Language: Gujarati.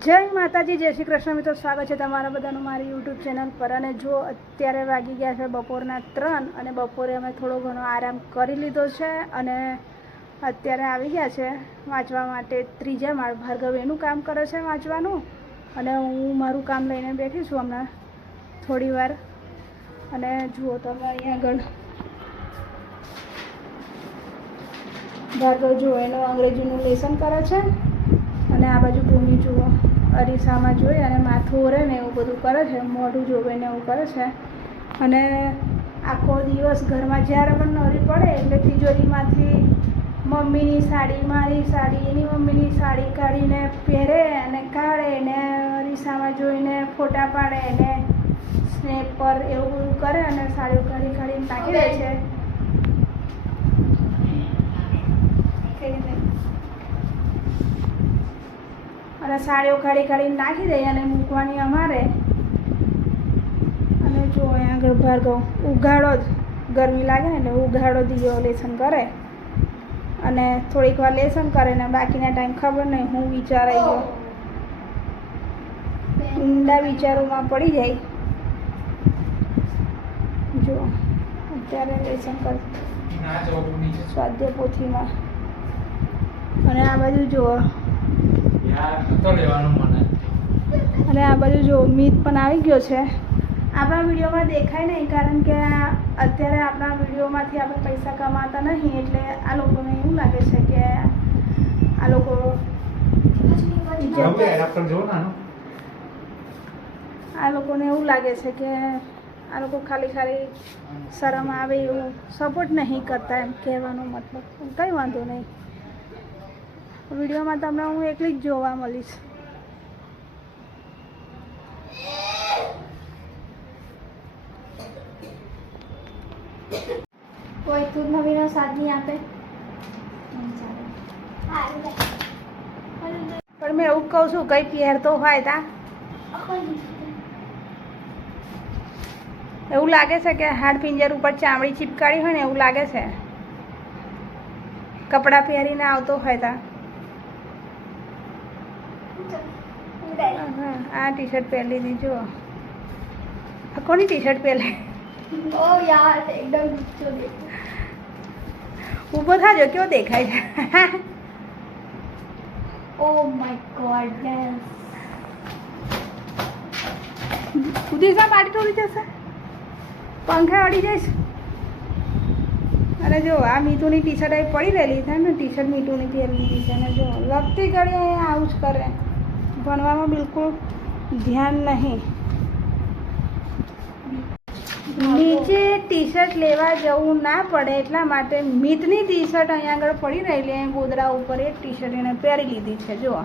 જય માતાજી, જય શ્રી કૃષ્ણ મિત્રો, સ્વાગત છે તમારા બધાનું મારી યુટ્યુબ ચેનલ પર। અને જો અત્યારે વાગી ગયા છે બપોરના 3 અને બપોરે અમે થોડો ઘણો આરામ કરી લીધો છે અને અત્યારે આવી ગયા છે વાંચવા માટે ત્રીજા માળ। ભાર્ગવ એનું કામ કરે છે વાંચવાનું અને હું મારું કામ લઈને બેઠી છું હમણાં થોડી વાર। અને જુઓ તમે અહીંયા આગળ ભાર્ગવ જુઓ એનું અંગ્રેજીનું લેસન કરે છે અને આ બાજુ ભૂમિ જુઓ અરીસામાં જોઈ અને માથું ઓરે ને એવું બધું કરે છે, મોઢું જોવે ને એવું કરે છે। અને આખો દિવસ ઘરમાં જ્યારે પણ નવરી પડે એટલે તિજોરીમાંથી મમ્મીની સાડી, મારી સાડી, એની મમ્મીની સાડી કાઢીને પહેરે અને કાઢે ને અરીસામાં જોઈને ફોટા પાડે ને સ્નેપ પર એવું બધું કરે અને સાડીઓ કાઢી કાઢીને નાખી દે છે। અને સાડીઓ કાઢી કાઢીને નાખી દઈએ અને મૂકવાની અમારે। અને જો અહીંયા આગળ ભાર્ગવ ઉઘાડો જ ગરમી લાગે ને એટલે ઉઘાડો દીયો લેસન કરે અને થોડીક વાર લેસન કરે ને બાકીના ટાઈમ ખબર નહીં હું વિચારાઈ ગયો, ઊંડા વિચારોમાં પડી જાય। જો અત્યારે લેસન કરે સ્વાધ્યાય પોથીમાં અને આ બાજુ જુઓ અને આ બાજુ જો મીત પણ આવી ગયો છે। આપણા વિડીયોમાં દેખાય નહીં કારણ કે અત્યારે આપણા વિડીયોમાંથી આપણે પૈસા કમાતા નહીં એટલે આ લોકોને એવું લાગે છે કે આ લોકો એવું લાગે છે કે આ લોકો ખાલી શરમ આવે એવું સપોર્ટ નહીં કરતા, એમ કહેવાનો મતલબ। કંઈ વાંધો નહીં, વિડીયોમાં તમને હું એકલી જ જોવા મળીશ। કોઈ તું નવીનો સાથ નહીં આપે પણ મેં એવું કહું છું કઈ પહેરતો હોય તા એવું લાગે છે કે હાડ પિંજર ઉપર ચામડી ચીપકાડી હોય ને એવું લાગે છે, કપડાં પહેરીને આવતો હોય તા। આ ટી શર્ટ પહેરી લીધી, જુઓ કોની ટી શર્ટ પહેરી? ઓ યાર એકદમ ઊભો થાજો, કેવો દેખાય છે? ઓ માય ગોડ યસ ઉદીસા પાટી તોડી જશે, પંખા અડી જઈશ। અને જો આ મીઠુની ટી શર્ટ અહીં પડી રહેલી છે ને, ટી શર્ટ મીઠુની પહેરી લીધી છે અને જો લગતી ઘડી અહીંયા આવું જ કરે, ભણવામાં બિલકુલ ધ્યાન નહીં। નીચે ટી શર્ટ લેવા જવું ના પડે એટલા માટે મીતની ટી શર્ટ અહીંયા આગળ પડી રહેલી અહીં ગોદડા ઉપર એક ટી શર્ટ એને પહેરી લીધી છે। જુઓ